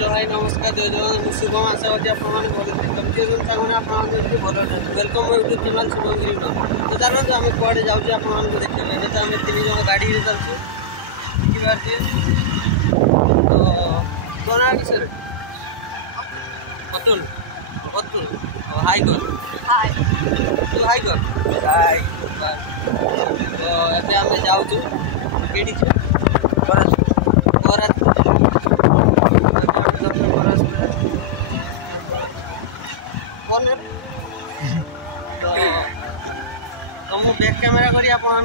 hello भाई नमस्कार जय जगन्नाथ शुभम आशा होती आपमती सामने आप भल वेलकम मो यूट्यूब चैनल शुभगिरी तो चलते आम कड़े जाऊँ आपको देखिए तो आम 3 जन गाड़ी चलु तो कौन सर अतुल अतुल हाई कर तू हाई कर तो ये आम जाऊँ कहीं तो मु बैक कैमेरा करी आपको आम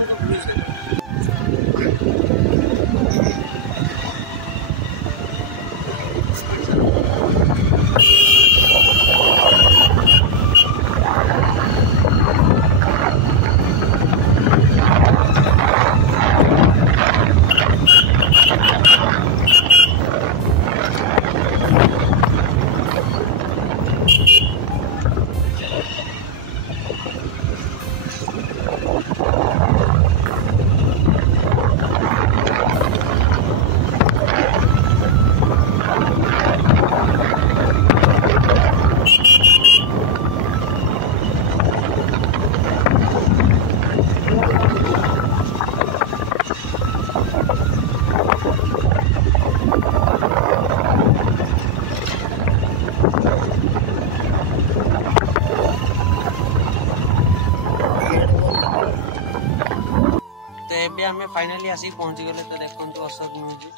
फाइनाली आसिक पहुंची गले तो देखो अशोक म्यूजिक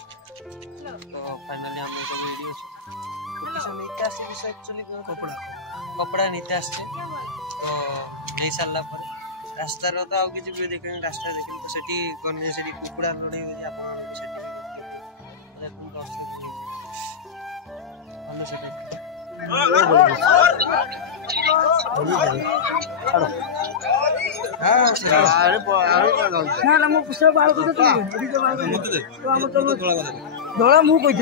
तो फाइनाली आम सब वीडियो कपड़ा कपड़ा नीते आसते तो नहीं सारा रास्तार तो आउ कि देखे रास्ता देखे तो सेठी गने सेठी कुकुड़ा लड़ाई हो आप धोला मुँह कोई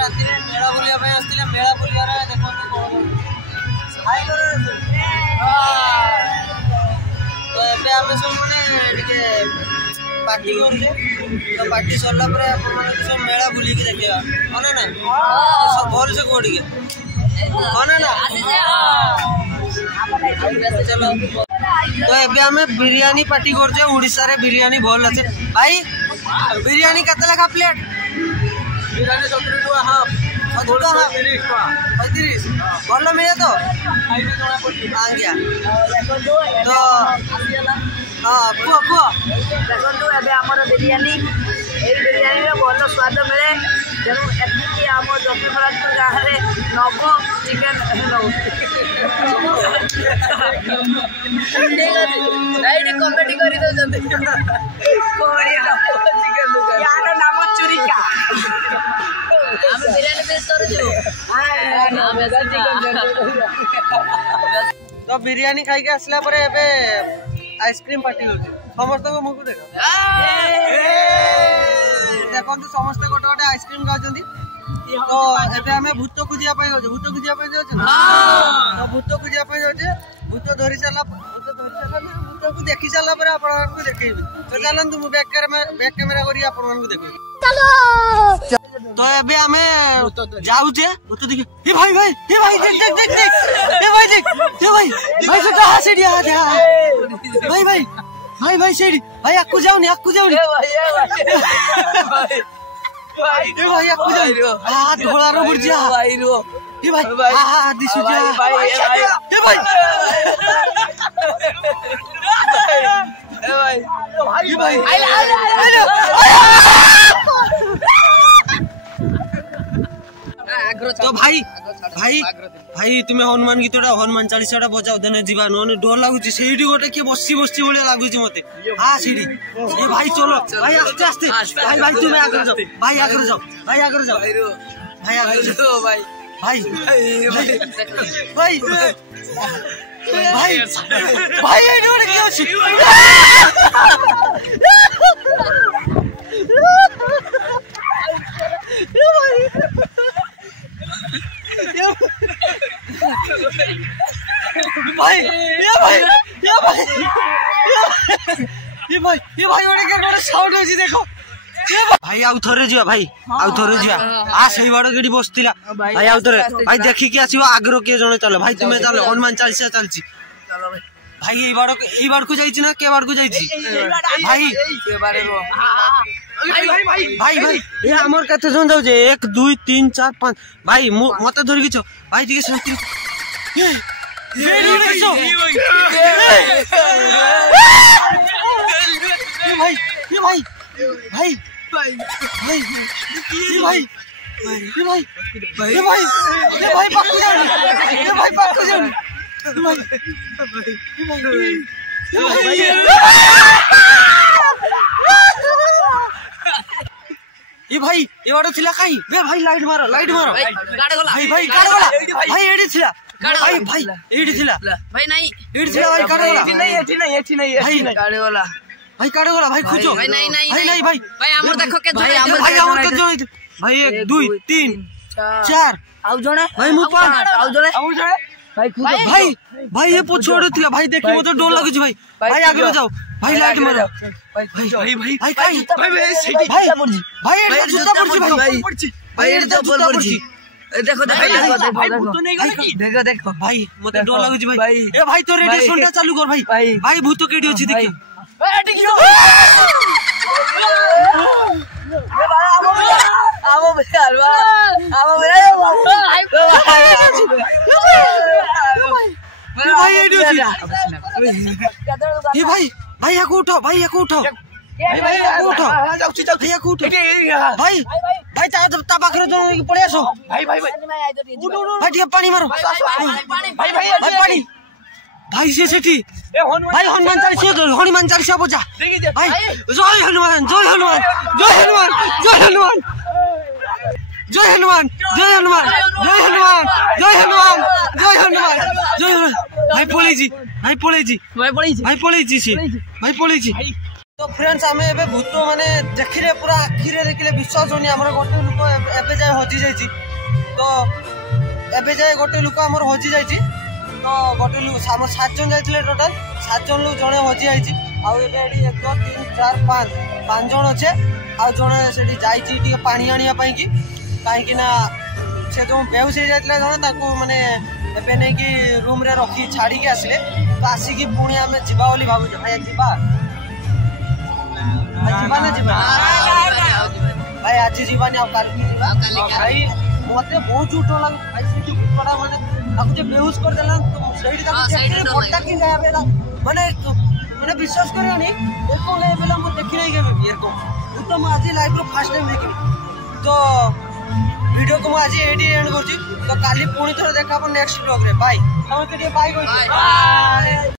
राति मेला बुलिया मेला बुलिया देखो तो ये आम सब मैंने पार्टी करुचे तो पार्टी सरला सब मेला बुलिक देखा हाँ ना सब भल से कह हाँ ना चलो तो ये आम बिरियानी पार्टी करछे उड़ीसा रे बिरियानी भल अच्छे भाई बिरियानी केते लेखा प्लेट बिरियानी 70 टका हाफ 35 भल मिले तो आज्ञा तो हाँ कुह कुह देखो एमर बिरियानी बिरियानी भल स्वाद मिले तेणु एति आम जगन्नाथपुर गाँव में नव चिकेन कमेटी कर यार नाम चुरिका तो बिरियानी खाई के आसला पर एबे आइसक्रीम पार्टी हो समस्त को मुख देख देखो समस्त गोटे गोटे आइसक्रीम खाऊँ तो एबे हमें भूत खोजिया भूत खोजिया तो भूत खोजिया भूत धरी सारा भूत को देखी सारा आपको देखी तो चलते मुझे बैक कैमेरा करी आपको देख तो एबे हमें जाऊचे भूत देखी हे भाई भाई हे भाई देख देख देख देख हे भाई देख हे भाई भाई से कहां से दिया भाई भाई भाई भाई से भाई आपको जाऊनी भाई आपको जाऊ हां ढोला रो बुर्जा भाई रो हे भाई हां दिसु जा भाई हे भाई हे भाई तो भाई भाई भाई तुम्हें हनुमान गीत हनुमान चालीसा बजाओ देने जीवा नहले डर लगुच से गोटे किए बसी बसी भाई लगुच मत हाँ सीढ़ी ये भाई चलो भाई आस्ते आस्ते भाई भाई तुम्हें आगे जाओ भाई आगे जाओ भाई आगे जाओ भाई आगे जाओ भाई भाई भाई भाई भाई ये डर क्यों छी भाई गोटे साउंड होची देखो भाई आउ थरे जिया भाई आउ थरे जिया आ सही बाड़ केडी बसतिला भाई आउ थरे भाई देखि के आसीबो आगरो के जणे चलो भाई तुमे चलो हनुमान चालीसा चलची चलो भाई भाई ई बाड़ को जाईची ना के बाड़ को जाईची भाई के बारे रो भाई ये हमर कते जन जाउ जे 1 2 3 4 5 भाई मते धरि किछो भाई दिके सस्ती ये भाई भाई भाई भाई ये भाई ये भाई ये भाई ये भाई पक्कू जान ये भाई पक्कू जान ये भाई ये वाडो थिला काई बे भाई लाइट मारो गाड़े गला भाई गाड़े गला भाई एडी थिला भाई एडी थिला भाई नहीं एडी थिला भाई गाड़े गला एठी नहीं भाई गाड़े गला भाई काड़े गला भाई खुजो भाई नहीं भाई हमर देखो के भाई हमर के जोई भाई 1 2 3 4 आउ जणे भाई मु पांच आउ जणे भाई खुद भाई ये पोछोड़े थिला भाई देखि मते डर लागै छै भाई आगे जाओ भाई लाइट मारो भाई काई भाई एडी जूता पड़छि भाई एडी जूता पड़छि देखो देखो भाई मते डर लागै छै भाई ए भाई तो रेडिएशन टा चालू कर भाई भूत केडी अछि देखि भाई याको उठाओ भाई ता पाखरे जो पड़े आसो भाई ठीक पानी मारो भाई भाई से सेठी भाई हनुमान चालीसा बजा भाई जय हनुमान भाई पळेजी तो फ्रेंड्स आमे एबे भूत माने देखिले पूरा आखिरे देखिले विश्वास होनी हमर गोटे लोक एबे जाय हजी जायछि तो एबे जाय गोटे लोक हमर हजी जायछि तो गोटे लोक हम 7 जन जायतिले टोटल 7 जन लोक जणे हजी जायछि आ एबे एडी 1 2 3 4 5 जन अछे आ जणे सेठी जायछि टिके पानी आनिया पई कि काहे कि ना से जो बेहुस हो जायतिला जण ताको माने एबे नै कि रूम रे रखी छाड़ी के आसिले तो आसी कि पुणी आमे जिबा बोली भाबु भाई जिबा भाई आज जीवानी भाई मते बहुत झूठ लग भाई से भूतड़ा माने आपको जे बेहोश कर देला तो सही का मोटा कि जाय माने विश्वास करियो नी एको लेवल हम देखि नहीं के बेबी एको तो हम आज लाइव रो फर्स्ट टाइम देखि तो वीडियो को आज एडी एंड करछि तो काली पुणी थोड़ा देखा अपन नेक्स्ट व्लॉग रे बाय हम के बाय